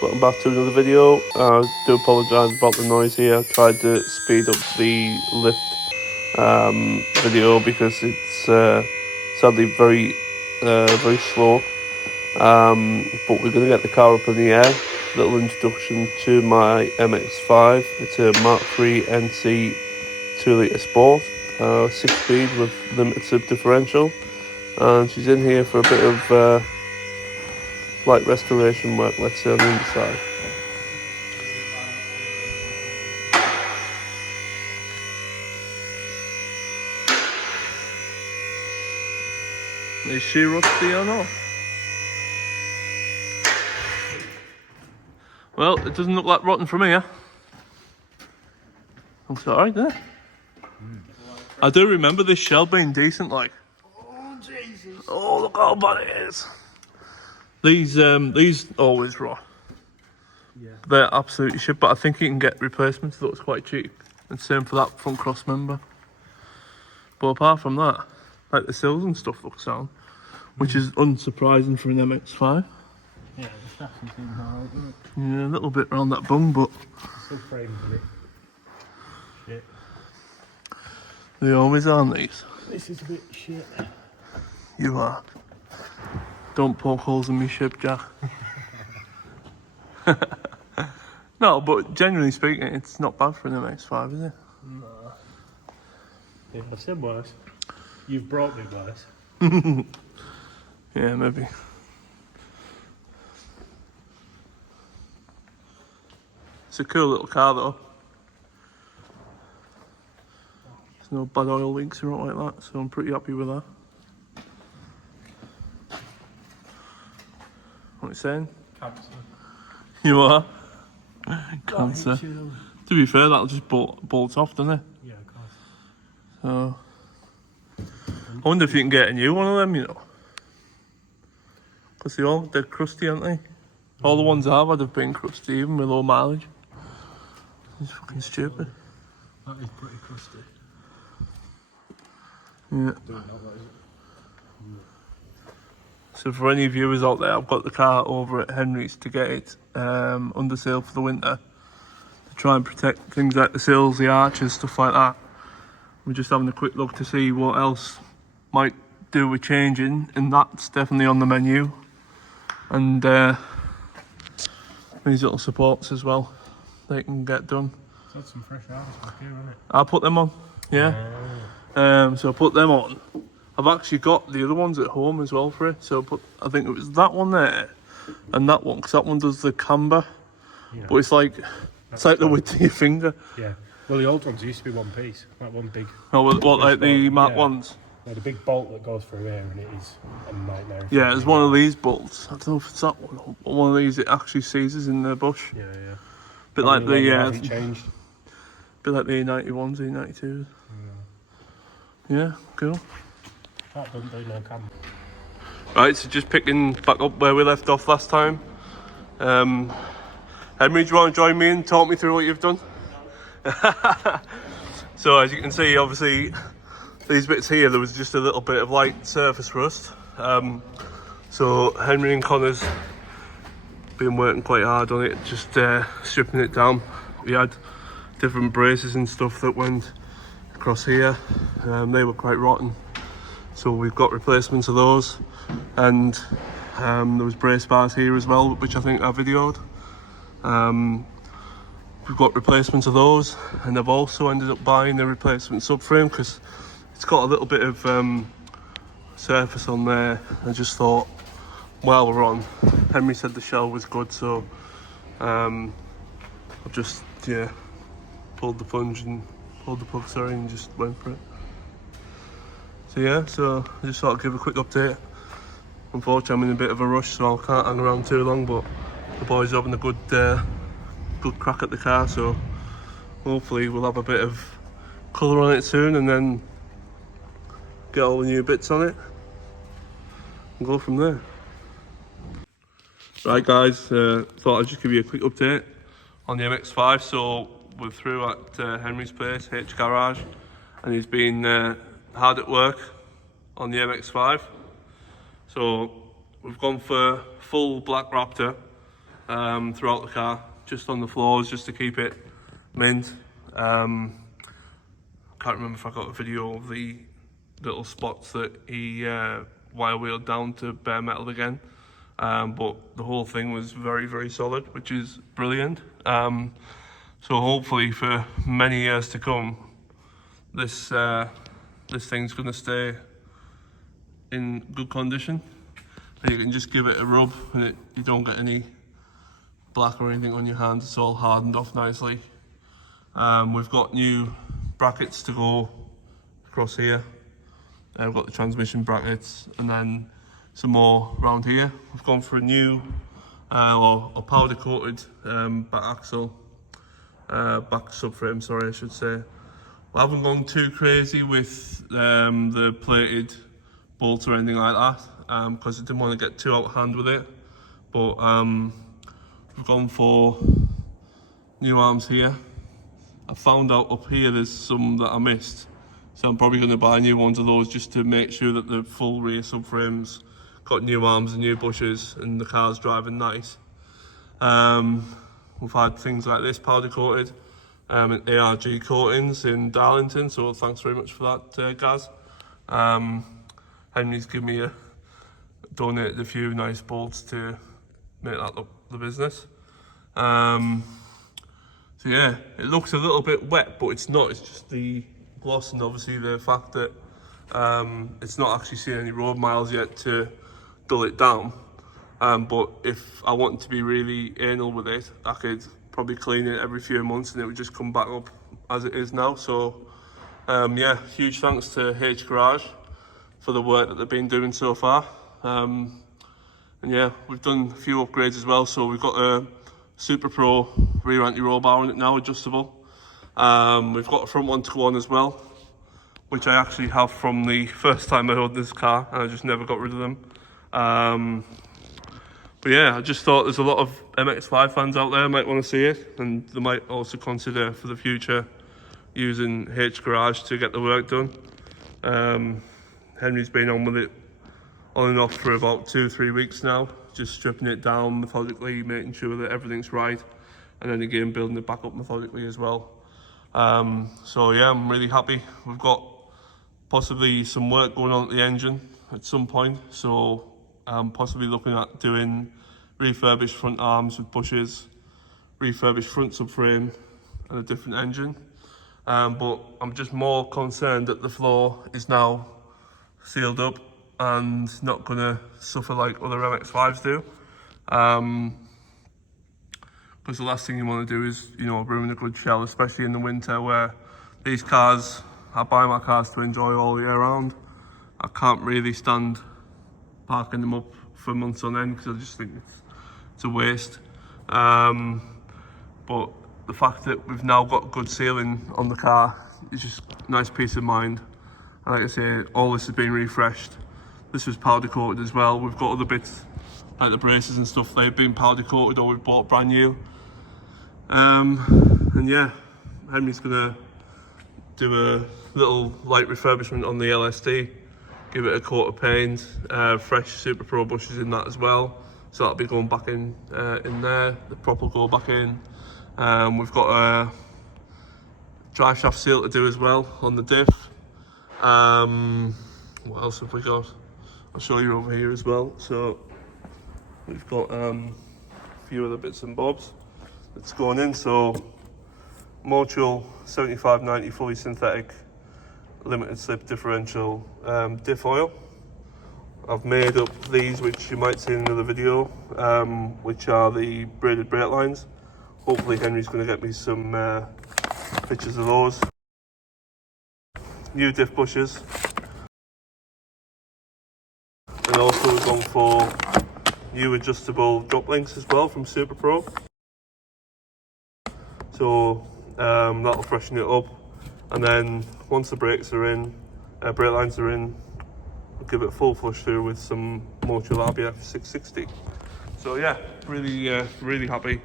welcome back to another video. I do apologise about the noise here. I tried to speed up the lift video because it's sadly very slow. But we're going to get the car up in the air. Little introduction to my MX-5. It's a Mk3 NC 2-litre Sport, 6-speed with limited slip differential, and she's in here for a bit of light restoration work, let's say, on the underside. Is she rusty or not? Well, it doesn't look like rotten from here. Looks alright there. I do remember this shell being decent, like. Oh Jesus! Oh, look how bad it is. These always rot. Yeah. They're absolutely shit, but I think you can get replacements that looks quite cheap. And same for that front cross member. But apart from that, like the sills and stuff look sound, which is unsurprising for an MX-5. Yeah, the chassis seems alright, doesn't it? Yeah, a little bit around that bung, but Still frames in it. Shit. they always are, these. This is a bit shit. You are. Don't poke holes in me ship, Jack. No, but generally speaking, it's not bad for an MX-5, is it? No. Yeah, I've said worse. You've brought me worse. Yeah, maybe. It's a cool little car though. There's no bad oil leaks or anything like that, so I'm pretty happy with that. What are you saying? Cancer. You are? Cancer. To be fair, that'll just bolt off, doesn't it? Yeah, of course. So, I wonder if you can get a new one of them, you know. Because they're crusty, aren't they? All the ones I've had have been crusty, even with low mileage. It's fucking stupid. That is pretty crusty. Yeah. Doing that, what is it? So for any viewers out there, I've got the car over at Henry's to get it under sale for the winter. To try and protect things like the sills, the arches, stuff like that. We're just having a quick look to see what else might do with changing, and that's definitely on the menu. And these little supports as well, they can get done. That's some fresh arms back here, isn't it? I'll put them on, yeah. So I put them on. I've actually got the other ones at home as well for it. So I think it was that one there and that one, because that one does the camber. Yeah. But it's like the width of your finger. Yeah. Well, the old ones used to be one piece, like one big. Oh, what, like the Mark ones? Yeah, the big bolt that goes through here, and it is a nightmare. Yeah, it's one of these bolts. I don't know if it's that one. But one of these, it actually seizes in the bush. Yeah, yeah. Bit like the changed. Bit like the E91s, E92s. Yeah, cool. That doesn't do no camera. Right, so just picking back up where we left off last time. Henry, do you want to join me and talk me through what you've done? So as you can see, obviously, these bits here, there was just a little bit of light surface rust. So Henry and Connor's been working quite hard on it, just stripping it down. We had different braces and stuff that went across here. They were quite rotten. So we've got replacements of those, and there was brace bars here as well, which I think I videoed. We've got replacements of those, and I've also ended up buying a replacement subframe because it's got a little bit of surface on there. I just thought, while we're on, Henry said the shell was good, so I've just pulled the plunge and pulled the plug, sorry, and just went for it. So yeah, so I just thought I'd give a quick update. Unfortunately, I'm in a bit of a rush, so I can't hang around too long, but the boys are having a good crack at the car, so hopefully we'll have a bit of colour on it soon, and then get all the new bits on it and go from there. Right guys, thought I'd just give you a quick update on the MX-5. So we're through at Henry's place, H Garage, and he's been hard at work on the MX-5. So we've gone for full black Raptor throughout the car, just on the floors, just to keep it mint. Can't remember if I got a video of the little spots that he wire wheeled down to bare metal again, but the whole thing was very, very solid, which is brilliant. So hopefully for many years to come, this thing's going to stay in good condition, and you can just give it a rub and you don't get any black or anything on your hands. It's all hardened off nicely. We've got new brackets to go across here. We've got the transmission brackets and then some more around here. We've gone for a new or powder coated back axle, back subframe, sorry I should say. I haven't gone too crazy with the plated bolts or anything like that, because I didn't want to get too out of hand with it. But we've gone for new arms here. I found out up here there's some that I missed, so I'm probably going to buy new ones of those just to make sure that the full rear subframe's got new arms and new bushes and the car's driving nice. We've had things like this powder coated and ARG coatings in Darlington, so thanks very much for that, Gaz. Henry's given me donated a few nice bolts to make that look the business. So yeah, it looks a little bit wet, but it's not. It's just the gloss and obviously the fact that it's not actually seen any road miles yet to dull it down. But if I wanted to be really anal with it, I could probably clean it every few months and it would just come back up as it is now. So yeah, huge thanks to H Garage for the work that they've been doing so far. And yeah, we've done a few upgrades as well. So we've got a Super Pro rear anti-roll bar on it now, adjustable. We've got a front one to go on as well, which I actually have from the first time I owned this car, and I just never got rid of them. But yeah, I just thought there's a lot of MX-5 fans out there might want to see it, and they might also consider for the future using H Garage to get the work done. Henry's been on with it on and off for about 2-3 weeks now, just stripping it down methodically, making sure that everything's right, and then again building it back up methodically as well. So yeah, I'm really happy. We've got possibly some work going on at the engine at some point, so I'm possibly looking at doing refurbished front arms with bushes, refurbished front subframe and a different engine. But I'm just more concerned that the floor is now sealed up and not going to suffer like other MX-5s do. Because the last thing you want to do is, you know, ruin a good shell, especially in the winter where these cars, I buy my cars to enjoy all year round. I can't really stand parking them up for months on end because I just think it's a waste. But the fact that we've now got good sealing on the car is just a nice peace of mind. And like I say, all this has been refreshed. This was powder coated as well. We've got other bits like the braces and stuff, they've been powder coated or we've bought brand new. And yeah, Henry's gonna do a little light refurbishment on the LSD, give it a coat of paint, fresh Super Pro bushes in that as well. So that'll be going back in there. The prop will go back in. We've got a drive shaft seal to do as well on the diff. What else have we got? I'll show you over here as well. So we've got a few other bits and bobs that's going in. So Motul 7590 fully synthetic limited slip differential diff oil. I've made up these, which you might see in another video, which are the braided brake lines. Hopefully Henry's going to get me some pictures of those. New diff bushes. And also we've gone for new adjustable drop links as well from Super Pro. So that'll freshen it up. And then once the brakes are in, brake lines are in, we'll give it a full flush through with some Motul RBF 660. So yeah, really happy.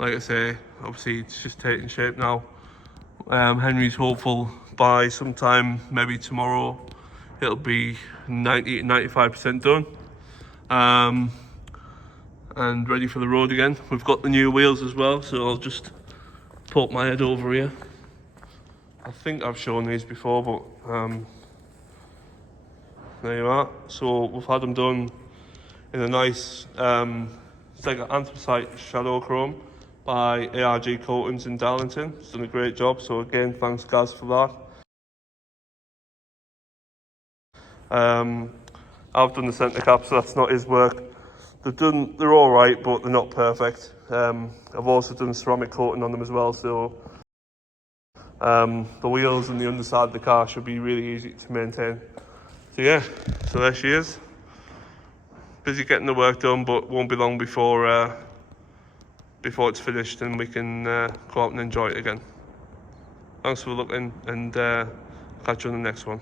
Like I say, obviously it's just taking shape now. Henry's hopeful by sometime, maybe tomorrow, it'll be 90 to 95% done. and ready for the road again. We've got the new wheels as well, so I'll just poke my head over here. I think I've shown these before, but there you are. So we've had them done in a nice, it's like an anthracite shadow chrome by ARG Coatings in Darlington. It's done a great job, so again, thanks Gaz for that. I've done the centre cap, so that's not his work. They're all right, but they're not perfect. I've also done ceramic coating on them as well, so the wheels and the underside of the car should be really easy to maintain. So yeah, so there she is. Busy getting the work done, but won't be long before it's finished and we can go out and enjoy it again. Thanks for looking, and catch you on the next one.